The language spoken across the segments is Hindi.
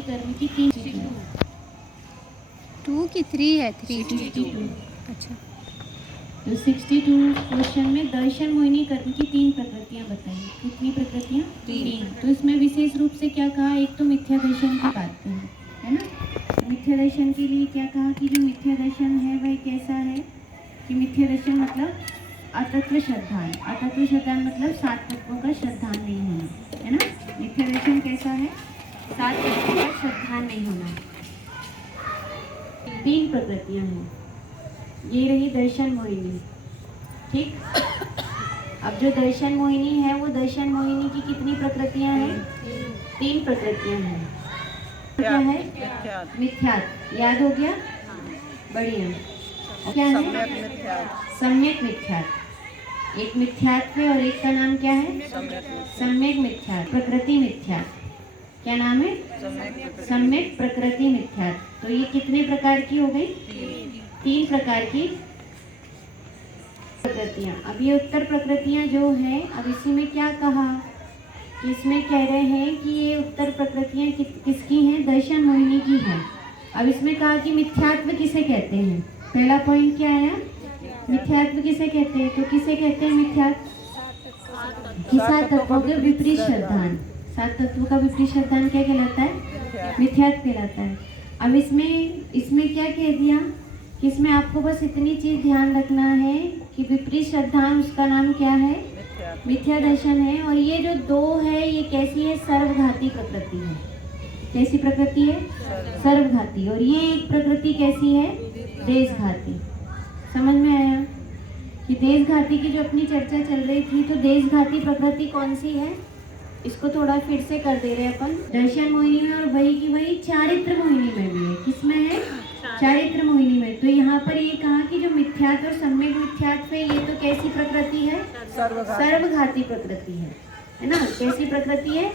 मोहिनी कर्म की 3 2 की 3 है? 3 62। अच्छा। तो 62 क्वेश्चन में दर्शन मोहिनी कर्म की 3 प्रकृतियां बताइए। कितनी प्रकृतियां? 3। तो इसमें विशेष रूप से क्या कहा? एक तो मिथ्या दर्शन की बात कही, है ना। तो मिथ्या दर्शन के लिए क्या कहा कि जो मिथ्या दर्शन है वह कैसा है कि मिथ्या दर्शन मतलब अतत्व श्रद्धान। अतत्व श्रद्धान मतलब 7 तत्वों का श्रद्धान नहीं होना, है ना। मिथ्या दर्शन कैसा है? 7 तत्वों का श्रद्धान नहीं होना। 3 प्रकृतियां हैं। ये रही दर्शन मोहिनी, ठीक। अब जो दर्शन मोहिनी है वो दर्शन मोहिनी की कितनी प्रकृतियां हैं? 3 प्रकृतियां हैं। क्या है? मिथ्यात्व। याद हो गया? बढ़िया। क्या है? सम्यक मिथ्यात्व। एक मिथ्यात्व है और एक का नाम क्या है? सम्यक मिथ्यात्व। प्रकृति मिथ्यात्व। क्या नाम है? सम्यक प्रकृति मिथ्यात्व। तो ये कितने प्रकार की हो गई? 3 प्रकार की प्रकृतियां। अब ये उत्तर प्रकृतियां जो है, अब इसी में क्या कहा कि इसमें कह रहे हैं कि ये उत्तर प्रकृतियां किसकी हैं? दर्शन मोहिनी की हैं। अब इसमें कहा कि मिथ्यात्व किसे कहते हैं? पहला पॉइंट क्या आया? मिथ्यात्व किसे कहते हैं? तो किसे कहते हैं मिथ्यात्व? कि 7 तत्वों के विपरीत श्रद्धान। 7 तत्वों का विपरीत श्रद्धान क्या कहलाता है? मिथ्यात्व कहलाता है। अब इसमें क्या कह दिया कि इसमें आपको बस इतनी चीज ध्यान रखना है कि विपरीत श्रद्धान उसका नाम क्या है? मिथ्या दर्शन है। और ये जो 2 है ये कैसी है? सर्वघाती प्रकृति है। कैसी प्रकृति है? सर्वघाती। और ये एक प्रकृति कैसी है? देशघाती। समझ में आया कि देशघाती की जो अपनी चर्चा चल रही थी, तो देशघाती प्रकृति कौन सी है? इसको थोड़ा फिर से कर दे रहे हैं अपन। दर्शन मोहिनी में और वही की वही चारित्र मोहिनी में भी है। किसमें है? चारित्र मोहिनी में। तो यहाँ पर ये कहा कि जो मिथ्यात्व और सम्यक मिथ्यात्व है, ये तो कैसी प्रकृति है? सर्वघाती प्रकृति है ना। कैसी प्रकृति है?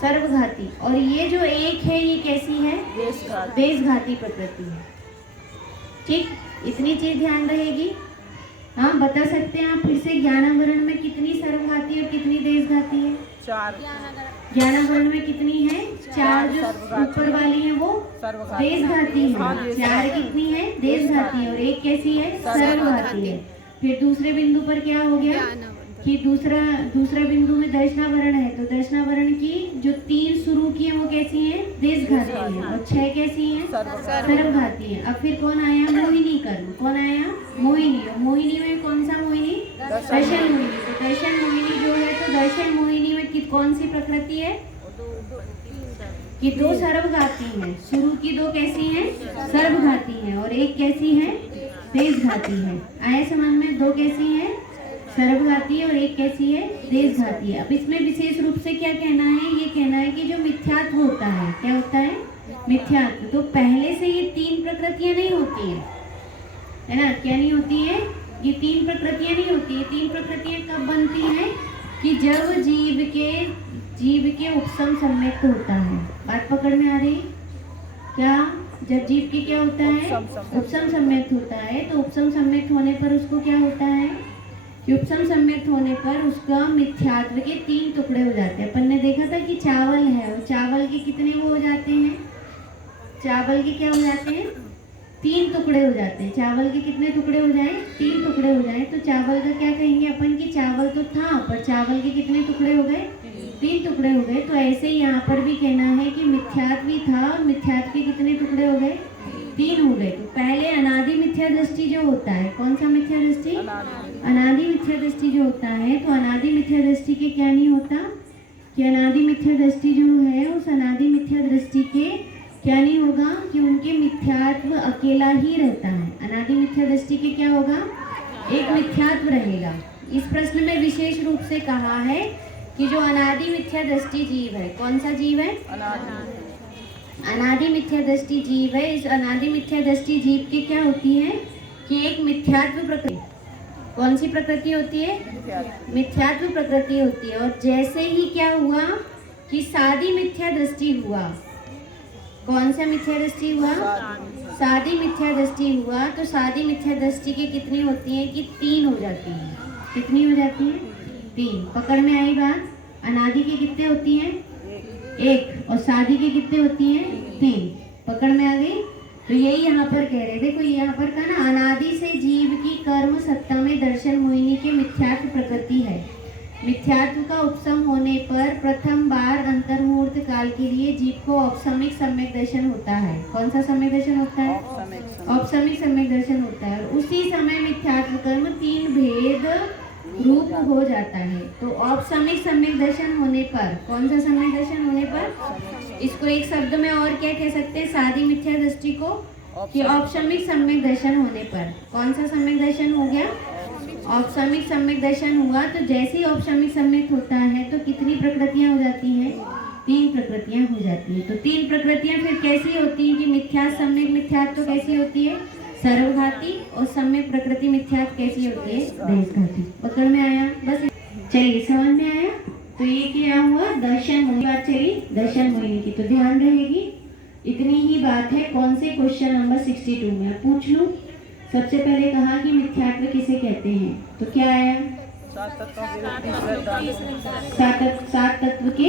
सर्वघाती। और ये जो एक है ये कैसी है? देशघाती प्रकृति है। ठीक, इतनी चीज ध्यान रहेगी। हाँ, बता सकते हैं आप फिर से? ज्ञानावरण में कितनी सर्वघाती और कितनी देशघाती है? 4। ज्ञानावरण में कितनी है? 4। जो ऊपर वाली है वो देशघाती है। 4 कितनी है? देशघाती है। और एक कैसी है? सर्वघाती है। फिर दूसरे बिंदु पर क्या हो गया कि दूसरा बिंदु में दर्शनावरण है। तो दर्शनावरण की जो 3 शुरू की है वो कैसी है? देशघाती है। और 6 कैसी है? सर्वघाती है। अब फिर कौन आया? मोहिनी कर्म। कौन आया? मोहिनी। और मोहिनी में कौन सा मोहिनी? दर्शन मोहिनी। तो दर्शन मोहिनी जो है, तो दर्शन मोहिनी में कौन सी प्रकृति है? कि 2 सर्वघाती हैं। शुरू की 2 कैसी हैं? सर्वघाती हैं। और एक कैसी है? देशघाती है। आया समझ में? 2 कैसी हैं? सर्वघाती और एक कैसी है? देशघाती है। अब इसमें विशेष रूप से क्या कहना है? ये कहना है कि जो मिथ्यात्व होता है, क्या होता है? मिथ्यात्व। तो पहले से ये 3 प्रकृतियां नहीं होती है ना। क्या नहीं होती है? ये 3 प्रकृतियां नहीं होती है। 3 प्रकृतियां कब बनती हैं? कि जब जीव के उपसम सम्यक होता है। बात पकड़ में आ रही? क्या? जब जीव की क्या होता है? उपसम सम्यक होता है। तो उपसम सम्यक होने पर उसको क्या होता है? कि उपसम सम्यक होने पर उसका मिथ्यात्व के 3 टुकड़े हो जाते हैं। अपन ने देखा था कि चावल है, और चावल के कितने वो हो जाते हैं? चावल के क्या हो जाते हैं? 3 टुकड़े हो जाते हैं। चावल के कितने टुकड़े हो जाए? 3 टुकड़े हो जाए। तो चावल का क्या कहेंगे अपन कि चावल तो था, पर चावल के कितने टुकड़े हो गए? 3 टुकड़े हो गए। तो ऐसे ही यहाँ पर भी कहना है कि मिथ्यात्व भी था, और मिथ्यात्व के कितने टुकड़े हो गए? 3 हो गए। तो पहले अनादि मिथ्या दृष्टि जो होता है, कौन सा मिथ्या दृष्टि? अनादि मिथ्या दृष्टि जो होता है, तो अनादि मिथ्या दृष्टि के क्या नहीं होता कि अनादि मिथ्या दृष्टि जो है, उस अनादि मिथ्या दृष्टि के क्या नहीं होगा कि उनके मिथ्यात्व अकेला ही रहता है। अनादि मिथ्या दृष्टि के क्या होगा? एक मिथ्यात्व रहेगा। इस प्रश्न में विशेष रूप से कहा है कि जो अनादि मिथ्या दृष्टि जीव है, कौन सा जीव है? अनादि मिथ्या दृष्टि जीव है। इस अनादि मिथ्या दृष्टि जीव की क्या होती है कि एक मिथ्यात्व प्रकृति। कौन सी प्रकृति होती है? मिथ्यात्व प्रकृति होती है। और जैसे ही क्या हुआ कि सादी मिथ्या दृष्टि हुआ, कौन सा मिथ्या दृष्टि हुआ? सादी मिथ्या दृष्टि हुआ। तो सादी मिथ्या दृष्टि की कितनी होती है कि 3 हो जाती है। कितनी हो जाती है? 3। पकड़ में आई बात? अनादि की कितने होती हैं? एक, और शादी की कितने होती हैं? 3। पकड़ में आ गई? तो यही यहाँ पर कह रहे थे। देखो यहाँ पर का ना, अनादि से जीव की कर्म सत्ता में दर्शन मोहिनी के मिथ्यात्व प्रकृति है। मिथ्यात्व का उपशम होने पर प्रथम बार अंतर्मुहूर्त काल के लिए जीव को औपसमिक सम्यक दर्शन होता है। कौन सा सम्यक दर्शन होता है? औपसमिक सम्यक दर्शन होता है। और उसी समय मिथ्यात्व कर्म 3 भेद रूप हो जाता है। तो औपसमिक सम्यक दर्शन होने पर, कौन सा सम्यक दर्शन होने पर? इसको एक शब्द में और क्या कह सकते हैं सादी मिथ्या दृष्टि को? कि औपसमिक सम्यक दर्शन होने पर। कौन सा सम्यक दर्शन हो गया? औपसमिक सम्यक दर्शन हुआ। तो जैसे ही औपसमिक सम्यक होता है तो कितनी प्रकृतियां हो जाती हैं? 3 प्रकृतियां हो जाती हैं। तो 3 प्रकृतियां फिर कैसी होती हैं? कि मिथ्या सम्यक मिथ्यात्व तो कैसी होती है? सर्वघाती। और सम्यक प्रकृति मिथ्यात्व कैसी होती है? देशघाती। पकड़ में आया? बस चलिए, समझ में आया? तो ये क्या हुआ? दर्शन मोहिनी। बात चली दर्शन मोहिनी की, तो ध्यान रहेगी इतनी ही बात है। कौन से क्वेश्चन नंबर 62 में पूछ लूं? सबसे पहले कहा कि मिथ्यात्व किसे कहते हैं, तो क्या आया? 7 तत्व के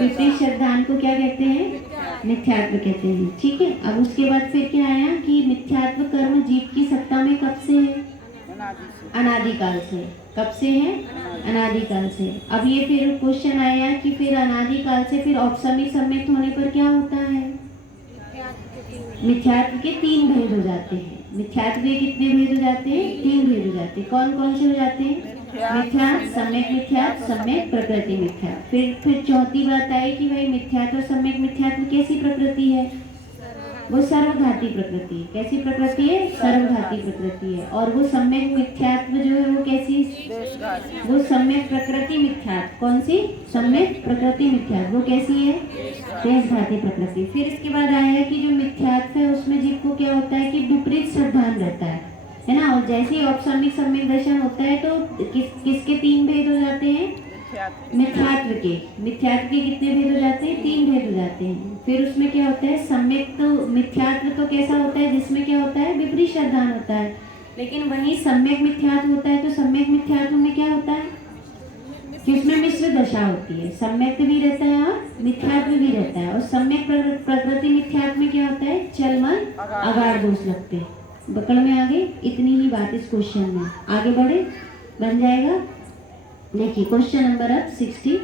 विपरीत सिद्धांत को क्या कहते हैं? मिथ्यात्व कहते हैं। ठीक है। अब उसके बाद फिर क्या आया कि मिथ्यात्व कर्म जीव की सत्ता में कब से है? अनादिकाल से। कब से है? अनादिकाल से। अब ये फिर क्वेश्चन आया कि फिर अनादिकाल से फिर औपसमिक सम्यक होने पर क्या होता है? मिथ्यात्व के 3 भेद हो जाते हैं। मिथ्यात्व के कितने भेद हो जाते हैं? 3 भेद हो जाते हैं। कौन कौन से हो जाते हैं? मिथ्या, सम्यक मिथ्यात्व, सम्यक प्रकृति मिथ्यात्व। फिर चौथी बात आई कि भाई मिथ्यात्व और सम्यक मिथ्यात्व कैसी प्रकृति है? वो सर्वघाती प्रकृति। कैसी प्रकृति है? सर्वघाती प्रकृति है। और वो सम्यक मिथ्यात्व जो है वो कैसी? वो सम्यक प्रकृति मिथ्यात्व। कौन सी? सम्यक प्रकृति मिथ्यात्व। वो कैसी है? देशघाती प्रकृति। फिर इसके बाद आया कि जो मिथ्यात्व है उसमें जीव को क्या होता है कि विपरीत श्रद्धान रहता है ना। और जैसे ही औपसमिक सम्यक दर्शन होता है तो किसके 3 भेद हो जाते हैं? मिथ्यात्व के। मिथ्यात्व के कितने भेद हो जाते हैं? 3 भेद हो जाते हैं। फिर उसमें क्या होता है? सम्यक तो मिथ्यात्व तो कैसा होता है? जिसमें क्या होता है? विपरीत श्रद्धान होता है। लेकिन वही सम्यक मिथ्यात्व होता है तो सम्यक मिथ्यात्व में क्या होता है कि उसमें मिश्र दशा होती है। सम्यक भी रहता है और मिथ्यात्व भी रहता है। और सम्यक प्रकृति मिथ्यात्व में क्या होता है? चल मन अगाड़ दोष लगते हैं। पकड़ में आ गई? इतनी ही बात इस क्वेश्चन में। आगे बढ़े, बन जाएगा। देखिए क्वेश्चन नंबर अब 63।